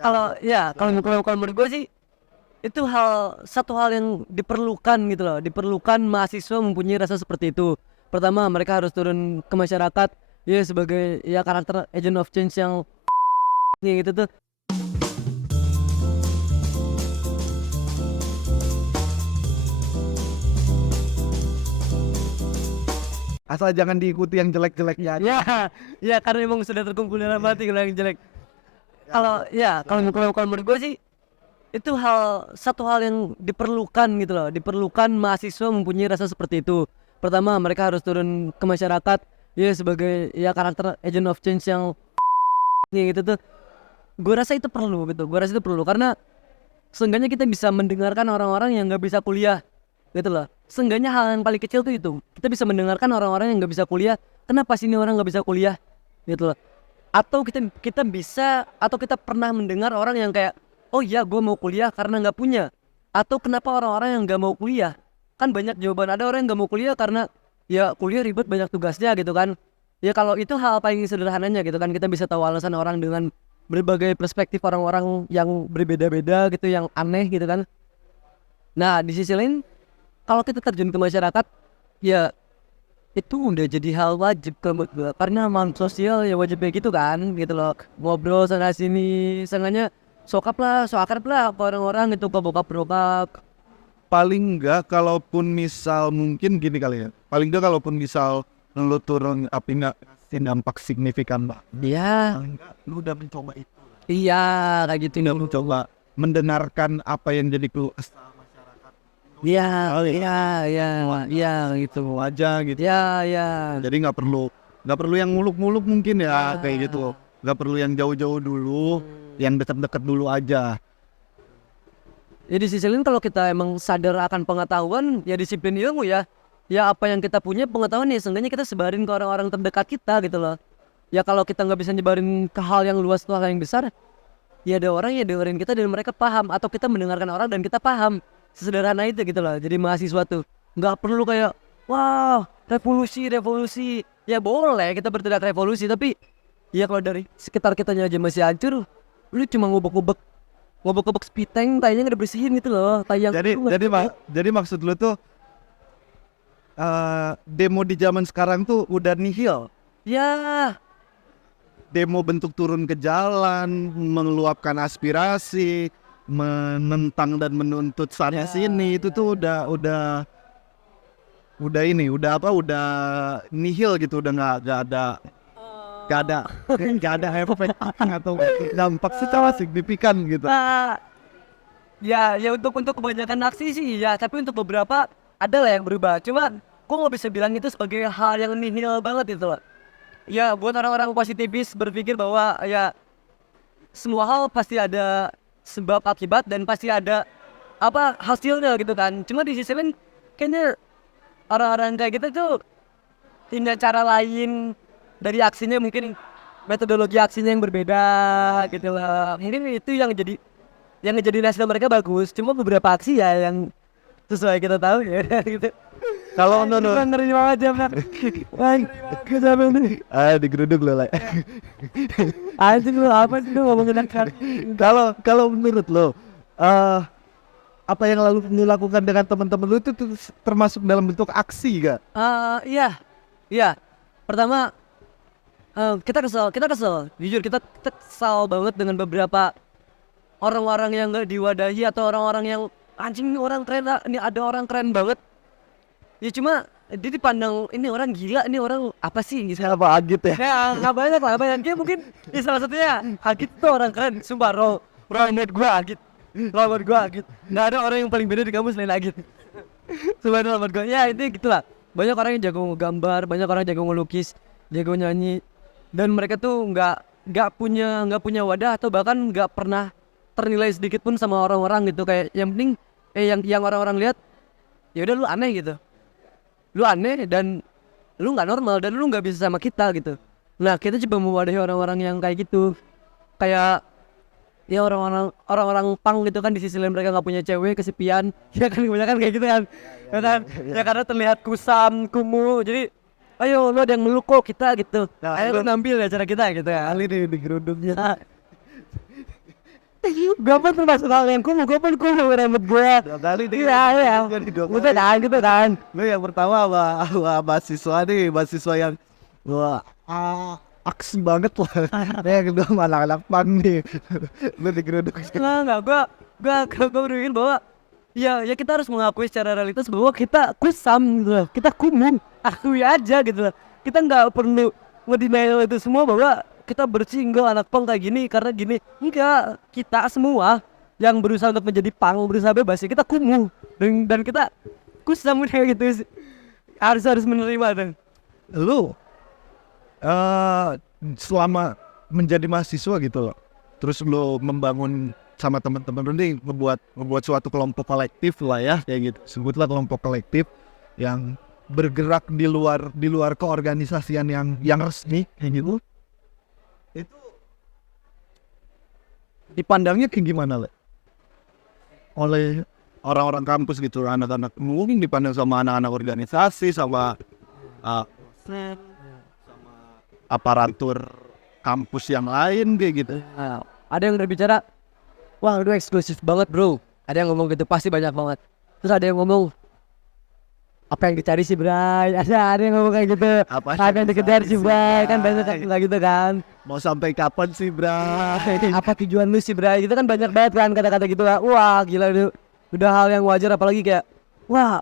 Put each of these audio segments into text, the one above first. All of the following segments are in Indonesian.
Kalau menurut gue sih itu satu hal yang diperlukan gitu loh, diperlukan mahasiswa mempunyai rasa seperti itu. Pertama mereka harus turun ke masyarakat ya sebagai ya karakter agent of change yang gitu tuh. Asal jangan diikuti yang jelek-jeleknya aja. Ya, ya karena emang sudah terkumpul dalam hati kalau yang jelek. Kalau menurut gue sih itu satu hal yang diperlukan gitu loh, diperlukan mahasiswa mempunyai rasa seperti itu. Pertama mereka harus turun ke masyarakat ya sebagai ya karakter agent of change yang gitu tuh. Gue rasa itu perlu gitu, gue rasa itu perlu karena seenggaknya kita bisa mendengarkan orang-orang yang nggak bisa kuliah gitu loh. Seenggaknya hal yang paling kecil tuh itu kita bisa mendengarkan orang-orang yang nggak bisa kuliah, kenapa sih ini orang nggak bisa kuliah gitu loh. Atau kita bisa atau kita pernah mendengar orang yang kayak, oh iya gue mau kuliah karena nggak punya. Atau kenapa orang-orang yang nggak mau kuliah, kan banyak jawaban. Ada orang yang nggak mau kuliah karena ya kuliah ribet banyak tugasnya gitu kan. Ya kalau itu hal paling sederhananya gitu kan, kita bisa tahu alasan orang dengan berbagai perspektif orang-orang yang berbeda-beda gitu, yang aneh gitu kan. Nah di sisi lain kalau kita terjun ke masyarakat ya itu udah jadi hal wajib menurut gua, karena makhluk sosial ya wajibnya gitu kan gitu loh, ngobrol sana sini sengaja sokap lah so akrab lah ke orang-orang gitu, ke bokap bokap. Paling enggak kalaupun misal mungkin gini kali ya. Paling enggak kalaupun misal lu turun tapi enggak ngasih dampak signifikan Pak. Iya, Paling enggak lu udah mencoba itu. iya kayak gitu. Udah mencoba mendengarkan apa yang jadi keluh kesah masyarakat. Iya, iya, iya, iya gitu Aja gitu. ya, ya. Jadi nggak perlu yang muluk-muluk mungkin ya kayak gitu. Nggak perlu yang jauh-jauh dulu, yang deket-deket dulu aja. Ya di sisi lain kalau kita emang sadar akan pengetahuan ya disiplin ilmu ya, ya apa yang kita punya pengetahuan ya seenggaknya kita sebarin ke orang-orang terdekat kita gitu loh. Ya kalau kita nggak bisa nyebarin ke hal yang luas, ke hal yang besar, ya ada orang yang dengerin kita dan mereka paham, atau kita mendengarkan orang dan kita paham. Sesederhana itu gitu loh. Jadi mahasiswa tuh nggak perlu kayak wah revolusi revolusi. Ya boleh kita bertindak revolusi, tapi ya kalau dari sekitar kitanya aja masih hancur, lu cuma ngobok-ngobok speed tank, tayangnya nggak dibersihin gitu loh. Tayang Jadi lu nggak jadi dibersihin. jadi maksud lu tuh demo di zaman sekarang tuh udah nihil. Ya, Demo bentuk turun ke jalan, meluapkan aspirasi, menentang dan menuntut sana sini itu tuh udah nihil gitu, udah nggak ada efek atau dampak secara signifikan gitu. ah, ya untuk kebanyakan aksi sih ya, tapi untuk beberapa ada lah yang berubah. Cuma gue nggak bisa bilang itu sebagai hal yang nihil banget itu loh. Ya buat orang-orang positifis berpikir bahwa ya semua hal pasti ada sebab akibat dan pasti ada apa hasilnya gitu kan. Cuma di sisi lain kayaknya orang-orang kayak gitu tuh punya cara lain dari aksinya, mungkin metodologi aksinya yang berbeda gitu loh. Mungkin itu yang jadi hasil mereka bagus. Cuma beberapa aksi ya yang sesuai kita tahu ya gitu. Kalau no Ngeri banget jam nak. Kita nih. digeruduk lo lah. Anjing lu apa sih lu ngomongin kan? Kalau menurut lo, apa yang lalu lu lakukan dengan teman-teman lu itu tuh termasuk dalam bentuk aksi gak? Iya, iya. Pertama kita kesel. Jujur kita kesal banget dengan beberapa orang-orang yang nggak diwadahi, atau orang-orang yang anjing ini orang keren, ini ada orang keren banget. Ya cuma dia dipandang ini orang gila, ini orang apa sih gitu. Siapa Agit ya? Ya nggak banyak lah, banyak dia mungkin ya salah satunya Agit tuh orang keren, sumpah menurut gua Agit, menurut gua Agit, nggak ada orang yang paling beda di kamu selain Agit. Sumpah menurut gua ya itu gitulah. Banyak orang yang jago gambar, banyak orang yang jago ngelukis, jago nyanyi, dan mereka tuh nggak punya wadah, atau bahkan nggak pernah ternilai sedikit pun sama orang-orang gitu, kayak yang penting yang orang-orang lihat ya udah lu aneh gitu, lu aneh dan lu nggak normal dan lu nggak bisa sama kita gitu. Nah kita coba mewadahi orang-orang yang kayak gitu, kayak ya orang-orang pang gitu kan, di sisi lain mereka nggak punya cewek, kesepian ya kan, kebanyakan kayak gitu kan, ya kan ya karena terlihat kusam kumuh, jadi ayo lu ada yang meluk kok kita gitu, ayo lu nampil di acara kita gitu ya, kali di gerudungnya. Gue pun termasuk hal yang kumuh, gue pun kumuh rambut gue. Kali Iya. Udah kan, gitu kan. Lu yang pertama sama mahasiswa nih, mahasiswa yang wah aksi banget lah. Yang kedua sama anak-anak pang nih. Lu digeruduk. Enggak, gue berpikir bahwa ya kita harus mengakui secara realitas bahwa kita kusam gitu loh. Kita kumuh, akui aja gitu loh. Kita nggak perlu ngedenial itu semua bahwa kita bersih enggak anak pang kayak gini karena gini. Enggak, kita semua yang berusaha untuk menjadi pang, berusaha bebas ya kita kumuh dan kita kusam kayak gitu sih. Harus menerima dong. Lu selama menjadi mahasiswa gitu loh, terus lu membangun sama teman-teman lu nih membuat suatu kelompok kolektif lah ya, kayak gitu, sebutlah kelompok kolektif yang bergerak di luar keorganisasian yang resmi kayak gitu, itu dipandangnya kayak gimana Le? Oleh orang-orang kampus gitu, anak-anak mungkin dipandang sama anak-anak organisasi, sama aparatur kampus yang lain kayak gitu. Nah, ada yang berbicara, wah lu eksklusif banget bro. Ada yang ngomong gitu pasti banyak banget. Terus ada yang ngomong, apa yang dicari sih Bray? Ada yang ngomong kayak gitu. Apa yang dikejar sih Bray? Kan banyak kayak gitu kan. Mau sampai kapan sih Bray? Apa tujuan lu sih Bray? Itu kan banyak banget kan kata-kata gitu kan. Wah gila itu udah hal yang wajar, apalagi kayak wah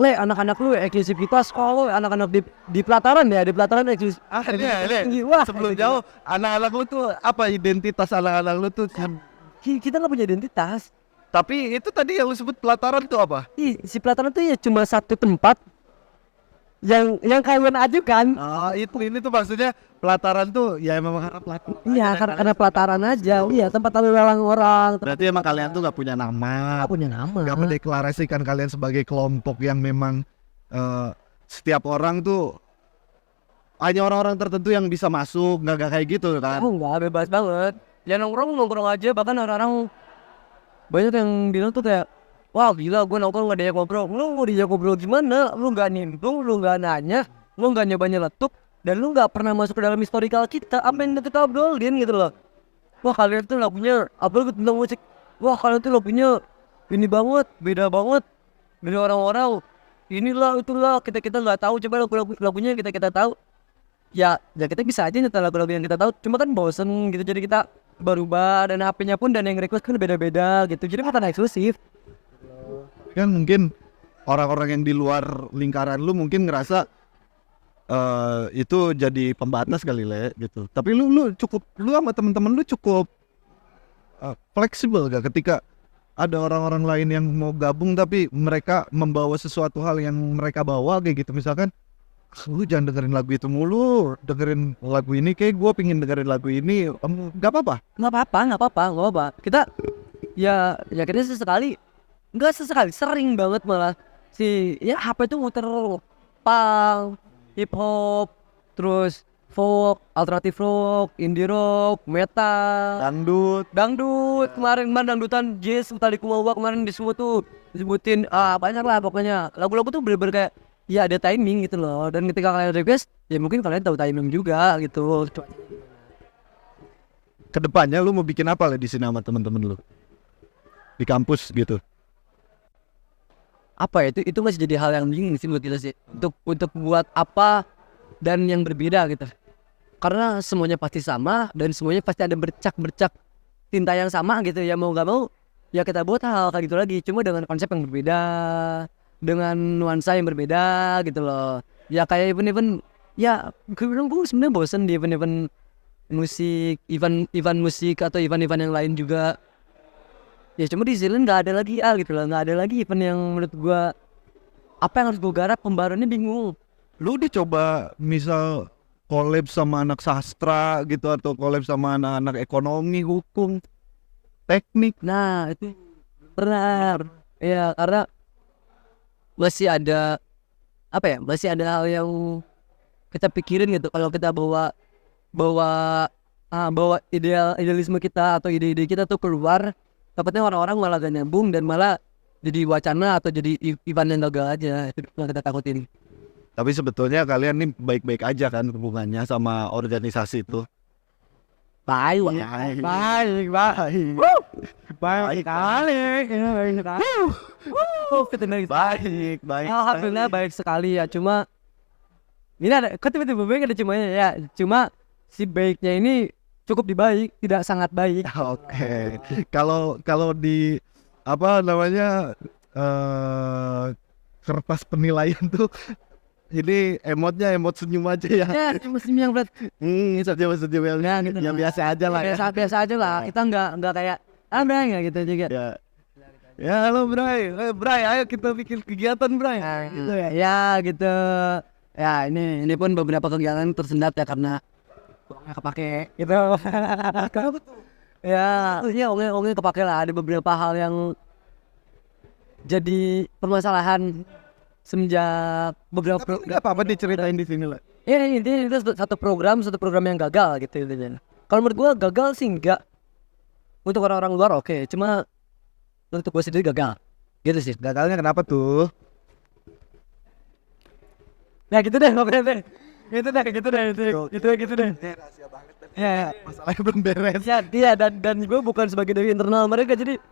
Le, anak-anak lu eksklusivitas, kalau anak-anak di pelataran ya, di pelataran eksklusif. Wah, sebelum jauh, anak-anak lu tuh apa identitas anak-anak lu tuh? Kita nggak punya identitas. Tapi itu tadi yang lu sebut pelataran tuh apa? Si pelataran tuh ya cuma satu tempat yang kalian ajukan. Oh, ini tuh maksudnya pelataran tuh ya memang harap pelataran. Iya, karena pelataran aja. Iya, tempat lalu lalang orang. Berarti emang kalian tuh gak punya nama. Nggak punya nama. Gak mendeklarasikan kalian sebagai kelompok yang memang setiap orang tuh hanya orang-orang tertentu yang bisa masuk, nggak kayak gitu kan? Oh enggak, bebas banget. Ya nongkrong aja, bahkan orang-orang banyak yang bilang tuh kayak, wah gila gue nongkrong gak diajak ngobrol. Lu mau diajak ngobrol gimana? Lu gak nimbrung, lu gak nanya, lu gak nyoba nyeletuk, dan lu gak pernah masuk ke dalam historical kita. Apa yang kita obrolin gitu loh. Wah kalian tuh lagunya, apalagi tentang musik. Wah kalian tuh lagunya ini banget, beda banget dari orang-orang. Inilah itulah, kita gak tahu, coba lagunya kita tahu. Ya kita bisa aja nyetel lagu-lagu yang kita tahu, cuma kan bosen gitu, jadi kita berubah, dan HP-nya pun dan yang request kan beda-beda gitu, jadi bukan eksklusif. Kan mungkin orang-orang yang di luar lingkaran lu mungkin ngerasa itu jadi pembatas kali Le gitu. Tapi lu sama temen-temen lu cukup fleksibel gak ketika ada orang-orang lain yang mau gabung tapi mereka membawa sesuatu hal yang mereka bawa kayak gitu, misalkan lu jangan dengerin lagu itu mulu, dengerin lagu ini, kayak gue pingin dengerin lagu ini, gak apa-apa. Nggak apa-apa. Kita ya kita sering banget malah ya HP itu muter punk, hip hop, terus folk, alternatif rock, indie rock, metal, dangdut. Kemarin dangdutan jazz tadi kumawa kemarin disebutin banyak lah pokoknya. Lagu-lagu tuh bener-bener kayak ya ada timing gitu loh, dan ketika kalian request ya mungkin kalian tahu timing juga gitu. Kedepannya lu mau bikin apa lah di sini sama temen-temen lu di kampus gitu? Apa ya, itu masih jadi hal yang bingung sih buat kita sih, untuk buat apa dan yang berbeda gitu, karena semuanya pasti sama dan semuanya pasti ada bercak tinta yang sama gitu ya, mau gak mau ya kita buat hal kayak gitu lagi, cuma dengan konsep yang berbeda, dengan nuansa yang berbeda gitu loh. Ya kayak event ya gue sebenarnya bosen di event musik, event musik atau event yang lain juga. Ya cuma di sini nggak ada lagi gitu loh, nggak ada lagi event yang menurut gue apa yang harus gue garap, pembaruannya bingung. Lu dicoba misal collab sama anak sastra gitu, atau collab sama anak-anak ekonomi, hukum, teknik? Nah itu pernah ya, karena masih ada hal yang kita pikirin gitu. Kalau kita bawa idealisme kita atau ide-ide kita tuh keluar, takutnya orang-orang malah gak nyambung dan malah jadi wacana atau jadi event yang gagal aja. Itu yang kita takutin. Tapi sebetulnya kalian nih baik-baik aja kan hubungannya sama organisasi itu? Baik. Baik sekali. Baik sekali. Baik. Alhamdulillah baik sekali ya. Cuma ini ada kok tiba-tiba baik ada cumanya ya. Cuma si baiknya ini cukup baik, tidak sangat baik. Oke. Kalau di apa namanya kertas penilaian tuh ini emotnya emot senyum aja ya. Ya, musim yang berat. Senyum Ya, gitu yang lah. biasa aja lah ya. Biasa aja lah. Kita nggak kayak nggak gitu juga. Ya. Ya halo Bray, Bray ayo kita bikin kegiatan Bray. Nah, gitu ya. Ya gitu. Ya ini pun beberapa kegiatan tersendat ya karena uangnya kepake gitu. Ya uangnya kepake lah. Ada beberapa hal yang jadi permasalahan semenjak beberapa Tapi nggak apa-apa diceritain di sini lah. ya intinya itu satu program yang gagal gitu intinya. Kalau menurut gua gagal sih enggak. Untuk orang-orang luar oke, cuma untuk gua sendiri gagal. Gitu sih. Gagalnya kenapa tuh? Nah gitu deh ngobrol deh. Gitu deh. Ya, Masalahnya belum beres. ya dia dan gue bukan sebagai dari internal mereka jadi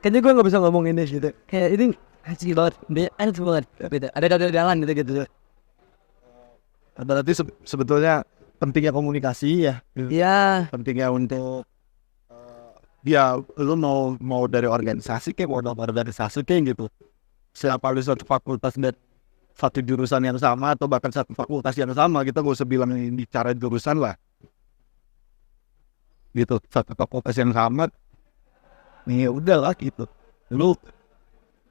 kayaknya gue nggak bisa ngomong ini gitu. Kayak ini asik banget, dia enak banget. Gitu. Ada jalan gitu. Berarti sebetulnya pentingnya komunikasi ya. Iya. Pentingnya untuk ya lu mau dari organisasi kayak mau dari organisasi kayak gitu. Siapa lu satu fakultas dan satu jurusan yang sama atau bahkan satu fakultas yang sama, kita gak usah bilang ini cara jurusan lah. Gitu, satu fakultas yang sama, nih udah lah gitu. Lu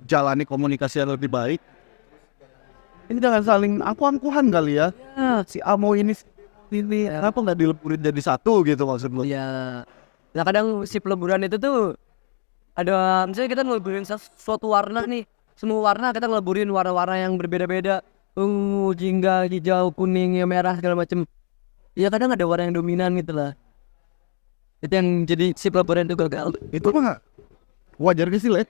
jalani komunikasi yang lebih baik. Ini jangan saling angkuhan kali ya. Si Amo ini kenapa nggak dileburin jadi satu gitu maksud lu? Ya. Nah kadang si peleburan itu tuh ada misalnya kita ngeleburin suatu warna nih, semua warna kita ngeleburin warna-warna yang berbeda-beda, ungu, jingga, hijau, kuning, ya merah segala macem. Ya kadang ada warna yang dominan gitu lah. Itu yang jadi si peleburan itu gagal. Itu mah wajar gak sih, Le?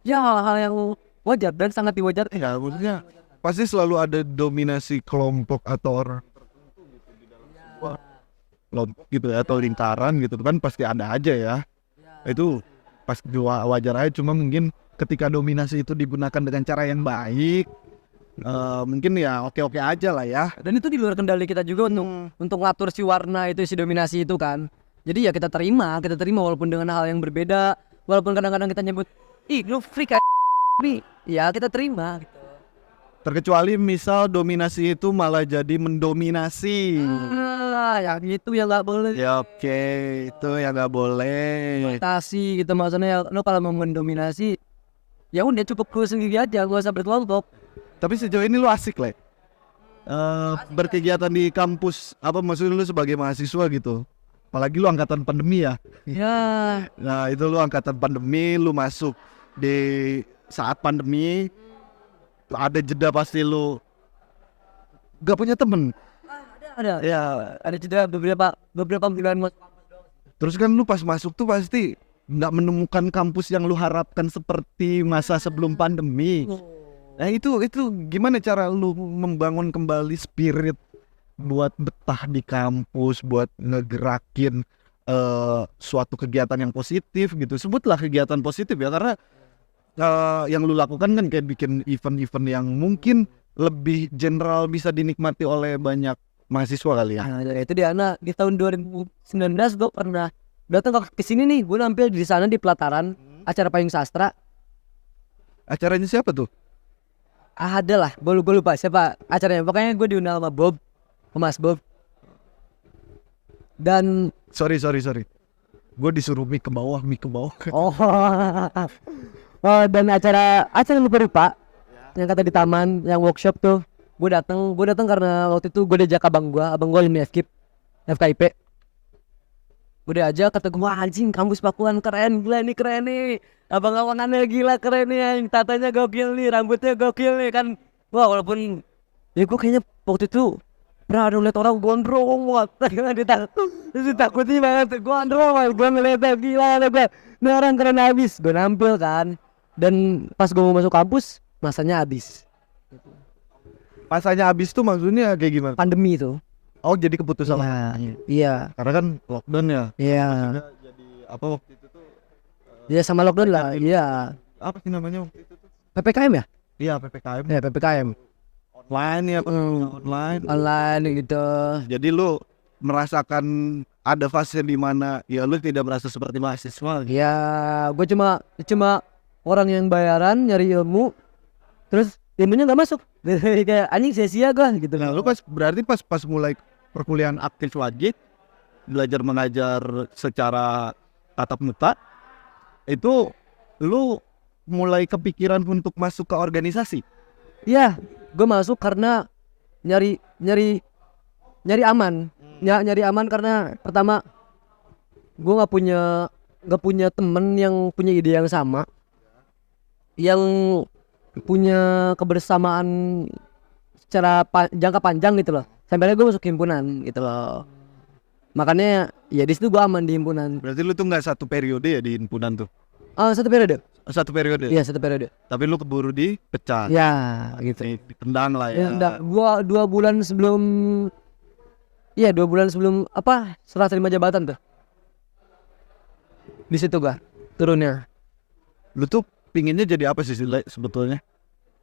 Ya hal-hal yang wajar dan sangat diwajar. Ya maksudnya pasti selalu ada dominasi kelompok atau orang tertentu gitu di dalam sebuah kelompok gitu ya, atau lingkaran gitu kan pasti ada aja ya. Itu pasti wajar aja, cuma mungkin ketika dominasi itu digunakan dengan cara yang baik, mungkin ya oke-oke aja lah ya. Dan itu di luar kendali kita juga untuk ngatur si warna itu, si dominasi itu kan. Jadi ya kita terima walaupun dengan hal yang berbeda, walaupun kadang-kadang kita nyebut, ih lu freak ya kita terima gitu. Terkecuali misal dominasi itu malah jadi mendominasi. Yang itu ya nggak boleh. Ya oke, itu ya nggak boleh. Batasi gitu maksudnya ya, lo kalau mau mendominasi ya udah cukup gue sendiri aja, gue usah berkelompok. Tapi sejauh ini lu asik, Le. Berkegiatan di kampus, apa maksudnya lu sebagai mahasiswa gitu. Apalagi lu angkatan pandemi ya. Ya Nah itu lu angkatan pandemi, lu masuk di saat pandemi, ada jeda pasti lu gak punya temen. ada jeda beberapa bulan mas. Terus kan lu pas masuk tuh pasti nggak menemukan kampus yang lu harapkan seperti masa sebelum pandemi. Nah itu gimana cara lu membangun kembali spirit buat betah di kampus, buat ngegerakin suatu kegiatan yang positif gitu. Sebutlah kegiatan positif ya, karena yang lu lakukan kan kayak bikin event-event yang mungkin lebih general bisa dinikmati oleh banyak mahasiswa kali ya. Nah, itu dia di tahun 2019 gue pernah datang ke sini nih, gue nampil di sana di pelataran acara payung sastra. Acaranya siapa tuh? Ada lah, gue lupa siapa acaranya. Pokoknya gue diundang sama Bob, Mas Bob. Dan Sorry. Gue disuruh mic ke bawah. oh dan acara lupa yang kata di taman, yang workshop tuh. Gue datang karena waktu itu gue diajak abang gue alumni FKIP. Gue diajak, kata gue, anjing kampus Pakuan keren nih. Abang-abangannya gila keren nih, tatanya gokil nih, rambutnya gokil nih kan. Wah walaupun ya gue kayaknya waktu itu pernah ada ngeliat orang gondrong banget. Ditakutin banget, gondrong banget. Gue ngeliatnya gila gue. Ini orang keren abis. Gue nampil kan. Dan pas gue mau masuk kampus, masanya habis. Masanya habis tuh maksudnya kayak gimana? Pandemi itu. Oh jadi keputusan. Iya. Karena kan lockdown ya. Iya. Jadi apa waktu itu tuh Ya sama lockdown lah. Iya. Apa sih namanya? PPKM ya? Iya, PPKM. Ya PPKM. Online ya, online. Online gitu. Jadi lu merasakan ada fase di mana ya lu tidak merasa seperti mahasiswa. Ya, gue cuma orang yang bayaran nyari ilmu, terus ilmunya nggak masuk. Kayak anjing sia-sia gue gitu. Nah, lu berarti pas mulai perkuliahan aktif wajib, belajar mengajar secara tatap muka, itu lu mulai kepikiran untuk masuk ke organisasi. Iya, gue masuk karena nyari aman. Nyari aman karena pertama gue nggak punya temen yang punya ide yang sama, yang punya kebersamaan secara jangka panjang gitu loh. Sampai gue masuk himpunan gitu loh. Makanya ya di situ gue aman di himpunan. Berarti lu tuh nggak satu periode ya di himpunan tuh? Satu periode. Satu periode. Iya, satu periode. Tapi lu keburu dipecat. Ya gitu. Ditendang lah Ya, ya. enggak, gua 2 bulan sebelum, iya 2 bulan sebelum apa serah terima jabatan tuh. Di situ gua turunnya. Lu tuh pinginnya jadi apa sih Le, sebetulnya?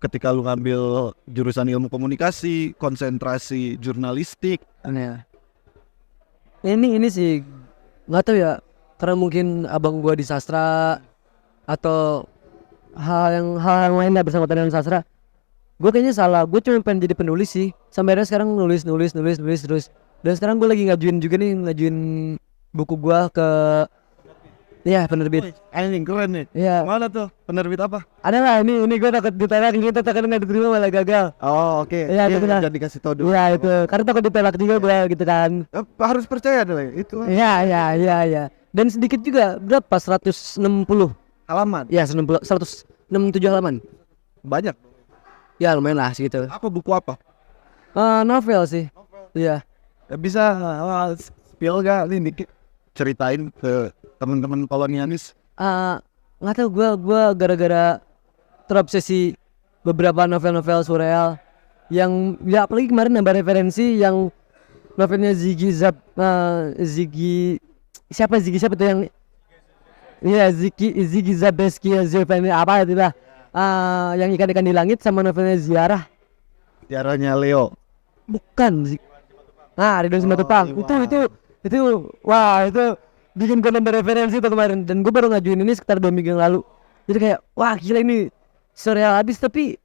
Ketika lu ngambil jurusan ilmu komunikasi, konsentrasi jurnalistik. Aneh. Ini sih nggak tahu ya, karena mungkin abang gua di sastra atau hal yang lain lah bersangkutan dengan sastra. Gue kayaknya salah, gue cuma pengen jadi penulis sih. Sampai akhirnya sekarang nulis terus. Dan sekarang gue lagi ngajuin buku gue ke ya penerbit. Anjing keren nih. Ya Mana tuh? Penerbit apa? ada lah, ini gue takut ditolak, kita takut nggak diterima malah gagal. Oh, oke. Iya, Iya, benar. jangan dikasih tau dulu. Iya itu, karena takut ditolak juga gue gitu kan. Harus percaya deh itu Iya. Dan sedikit juga, berapa? 160. halaman. Ya 167 halaman. Banyak. Ya lumayan lah segitu. Apa buku apa? Novel sih. Iya. Ya, bisa spill gak nih dikit ceritain ke teman-teman kolonialis. Nggak tahu, gue gara-gara terobsesi beberapa novel-novel surreal yang ya apalagi kemarin nambah referensi yang novelnya Ziggy siapa tuh yang ya Ziggy Zabeski apa itu lah, yang ikan-ikan di langit sama novelnya Ziarah. Jaranya Leo. Bukan Ridwan Simatupang. Itu wah, itu bikin gue nambah referensi tuh kemarin, dan gue baru ngajuin ini sekitar 2 minggu yang lalu. Jadi kayak wah gila, ini surreal habis tapi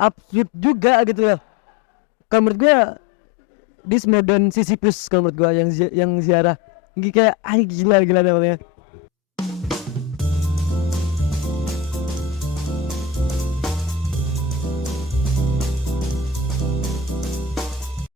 absurd juga gitu ya. Kalau menurut gue this modern Sisyphus, kalau menurut gue yang Ziarah kayak gila namanya.